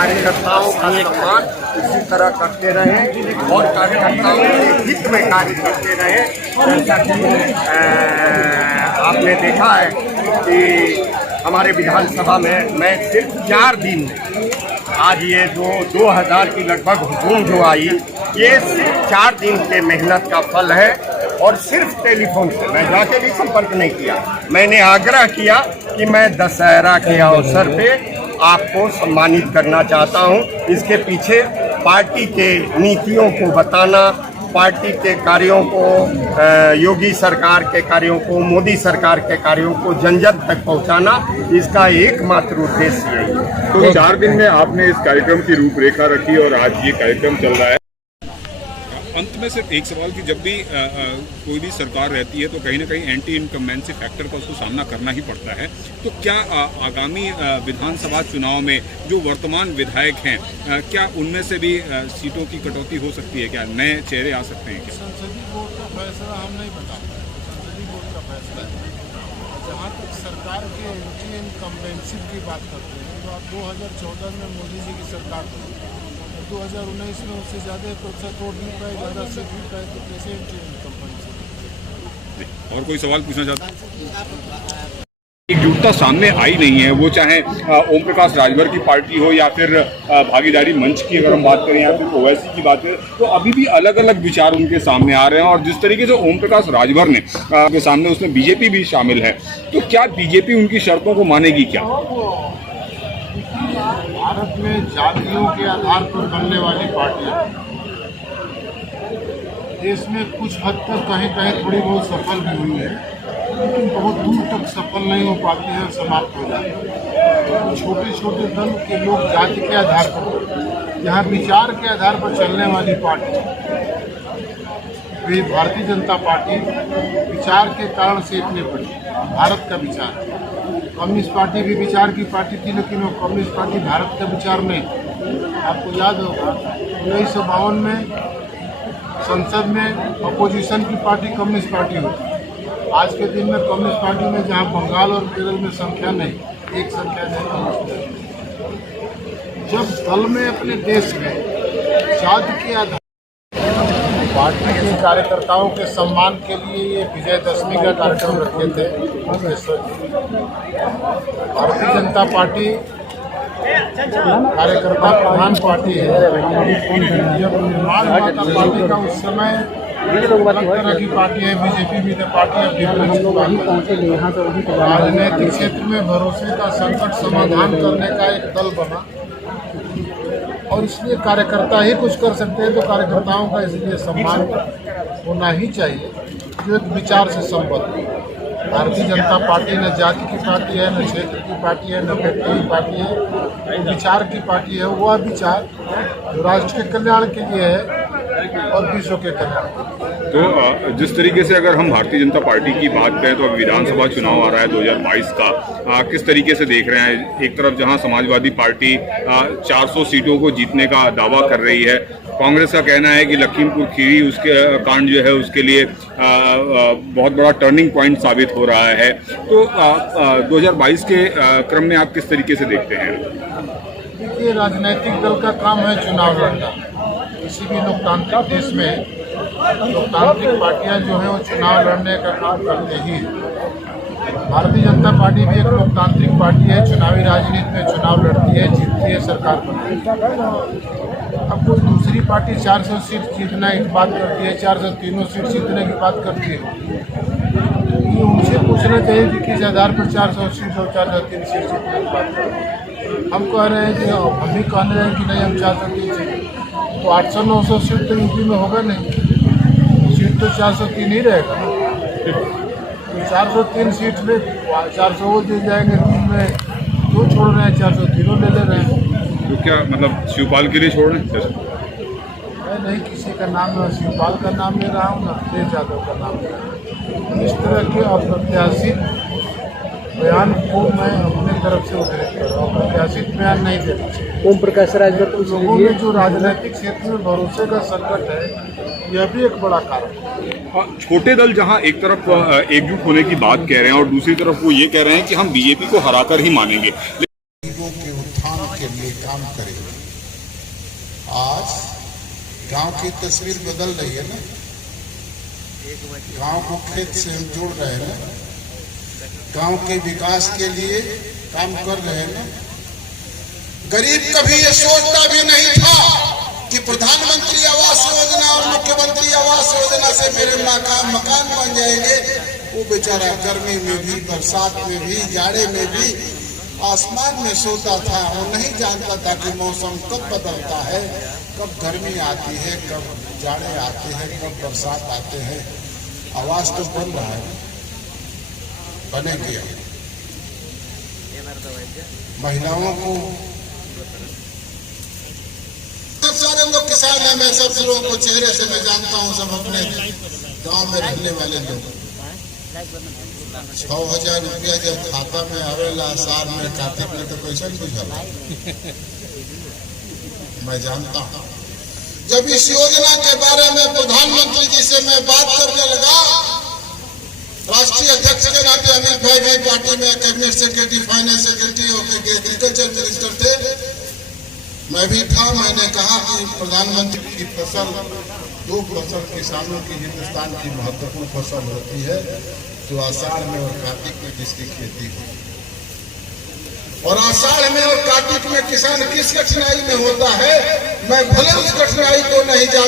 कार्यकर्ताओं का सम्मान इसी तरह करते रहें और कार्यकर्ताओं के हित में कार्य करते रहें। जैसा कि आपने देखा है कि हमारे विधानसभा में मैं सिर्फ 4 दिन में आज ये जो 2000 की लगभग हुजूम जो आई, ये सिर्फ 4 दिन के मेहनत का फल है। और सिर्फ टेलीफोन से, मैं जाके भी संपर्क नहीं किया। मैंने आग्रह किया कि मैं दशहरा के अवसर पे आपको सम्मानित करना चाहता हूं। इसके पीछे पार्टी के नीतियों को बताना, पार्टी के कार्यों को, योगी सरकार के कार्यों को, मोदी सरकार के कार्यों को जन जन तक पहुंचाना, इसका एकमात्र उद्देश्य यही है। तो 4 दिन में आपने इस कार्यक्रम की रूपरेखा रखी और आज ये कार्यक्रम चल रहा है। अंत में सिर्फ एक सवाल कि जब भी कोई भी सरकार रहती है तो कहीं ना कहीं एंटी इनकम्बेंसी फैक्टर का उसको सामना करना ही पड़ता है। तो क्या आगामी विधानसभा चुनाव में जो वर्तमान विधायक हैं, क्या उनमें से भी सीटों की कटौती हो सकती है? क्या नए चेहरे आ सकते हैं? क्या संसदीय बोर्ड का फैसला हम नहीं बता सकते। संसदीय बोर्ड का फैसला है। जहाँ तक सरकार की एंटी इनकम्बेंसी की बात करते हैं तो आप 2014 में मोदी जी की सरकार थी, 2019 में उससे ज़्यादा प्रतिशत वोट मिल पाए, ज़्यादा सीट मिल पाए, तो कैसे एंटी इनकम्बेंसी? और कोई सवाल पूछना चाहता है? एकजुटता सामने आई नहीं है, वो चाहे ओम प्रकाश राजभर की पार्टी हो या फिर भागीदारी मंच की अगर हम बात करें या फिर ओवैसी की बात करें, तो अभी भी अलग अलग विचार उनके सामने आ रहे हैं। और जिस तरीके से ओम प्रकाश राजभर ने के सामने उसमें बीजेपी भी शामिल है, तो क्या बीजेपी उनकी शर्तों को मानेगी? क्या भारत में जातियों के आधार पर बनने वाली पार्टियां देश में कुछ हद तक कहीं कहीं थोड़ी बहुत सफल भी हुई है, लेकिन बहुत दूर तक सफल नहीं हो पाती है, समाप्त हो जाती है। छोटे छोटे दल के लोग जाति के आधार पर, यहाँ विचार के आधार पर चलने वाली पार्टी, वे भारतीय जनता पार्टी विचार के कारण से इतने बड़ी, भारत का विचार। कम्युनिस्ट पार्टी भी विचार की पार्टी थी, लेकिन वो कम्युनिस्ट पार्टी भारत का विचार नहीं। आपको याद होगा 1952 में संसद में अपोजिशन की पार्टी कम्युनिस्ट पार्टी होती। आज के दिन में कम्युनिस्ट पार्टी में जहां बंगाल और केरल में संख्या नहीं, एक संख्या नहीं। जब दल में अपने देश में जाति के आधार पार्टी के कार्यकर्ताओं के सम्मान के लिए ये विजयदशमी का कार्यक्रम रखे थे भारतीय जनता पार्टी कार्यकर्ता प्रधान पार्टी है। जब निर्माण हुआ था पार्टी का, उस समय अलग तरह की पार्टी है, बीजेपी भी पार्टी अब राजनीतिक क्षेत्र में भरोसे का संकट समाधान करने का एक दल बना और इसलिए कार्यकर्ता ही कुछ कर सकते हैं। तो कार्यकर्ताओं का इसलिए सम्मान होना ही चाहिए जो एक विचार से संबद्ध। भारतीय जनता पार्टी न जाति की पार्टी है, न क्षेत्र की पार्टी है, न व्यक्ति की पार्टी है, विचार की पार्टी है। वह विचार जो राष्ट्र के कल्याण के लिए है और विश्व के कल्याण। तो जिस तरीके से अगर हम भारतीय जनता पार्टी की बात करें तो अब विधानसभा चुनाव आ रहा है 2022 का, किस तरीके से देख रहे हैं? एक तरफ जहां समाजवादी पार्टी 400 सीटों को जीतने का दावा कर रही है, कांग्रेस का कहना है कि लखीमपुर खीरी उसके कांड जो है उसके लिए बहुत बड़ा टर्निंग पॉइंट साबित हो रहा है। तो 2022 के क्रम में आप किस तरीके से देखते हैं? देखिए, राजनीतिक दल का काम है चुनाव लड़ना। किसी भी लोकतांत्रिक देश में लोकतांत्रिक पार्टियां जो हैं वो चुनाव लड़ने का काम करते ही हैं। भारतीय जनता पार्टी भी एक लोकतांत्रिक पार्टी है, चुनावी राजनीति में चुनाव लड़ती है, जीतती है, सरकार बनती है। अब कोई दूसरी पार्टी 400 सीट जीतना की बात करती है, 403 सीट जीतने की बात करती है, ये उनसे पूछना चाहिए कि किस आधार पर 400 सीट और 403 सीट जीतने की बात करते हैं। हम कह रहे हैं कि हम भी कह रहे हैं कि नहीं हम 403 सीट, तो 800-900 सीट तो यूपी में होगा नहीं, सीट तो 403 ही रहेगा ना। तो 403 सीट में 400 वो दे जाएंगे, 3 में दो छोड़ रहे हैं, 403 ले ले रहे हैं। तो क्या मतलब शिवपाल के लिए छोड़ रहे हैं? मैं नहीं किसी का नाम, न शिवपाल का नाम ले रहा हूँ, न अखिलेश यादव का नाम ले रहा हूँ। इस तरह के अप्रत्याशित बयान को मैं अपने तरफ से उद्धृत कर रहा हूँ, प्रत्याशित बयान नहीं देना चाहिए। ओम प्रकाश राजभर को लोगों में जो राजनीतिक क्षेत्र में भरोसे का संकट है, यह भी एक बड़ा कारण है। छोटे दल जहां एक तरफ एकजुट होने की बात कह रहे हैं और दूसरी तरफ वो ये कह रहे हैं कि हम बीजेपी को हराकर ही मानेंगे। गरीबों के उत्थान किसान के लिए काम करेंगे। आज गांव की तस्वीर बदल रही है ना, गांव को खेत से हम जोड़ रहे हैं ना, गांव के विकास के लिए काम कर रहे हैं ना। गरीब कभी ये सोचता भी नहीं था कि प्रधानमंत्री आवास योजना और मुख्यमंत्री आवास योजना से मेरे मकान बन जाएंगे। वो बेचारा गर्मी में भी, बरसात में भी, जाड़े में भी आसमान में सोता था। वो नहीं जानता था कि मौसम कब बदलता है, कब गर्मी आती है, कब जाड़े आते हैं, कब बरसात आते हैं। आवास तो बन रहा है, बनेगी। महिलाओं को सब सारे लोग किसान हैं, मैं सब लोगों को चेहरे से मैं जानता हूँ, सब अपने गांव में रहने वाले लोग। 6,000 रुपया जब खाता में आवेला साल में, कार्तिक में, तो कैसे बुझल मैं जानता हूँ। जब इस योजना के बारे में प्रधानमंत्री जी से मैं बात करने लगा, राष्ट्रीय अध्यक्ष के नाते अमित भाई भी पार्टी में कैबिनेट सेक्रेटरी, फाइनेंस सेक्रेटरी और एग्रीकल्चर मिनिस्टर थे, मैं भी था। मैंने कहा कि प्रधानमंत्री की फसल, 2 फसल किसानों की हिंदुस्तान की महत्वपूर्ण फसल होती है, जो आषाढ़ में और कार्तिक में जिसकी खेती हो। और आषाढ़ में और कार्तिक में किसान किस कठिनाई में होता है, मैं भले उस कठिनाई को नहीं जानता।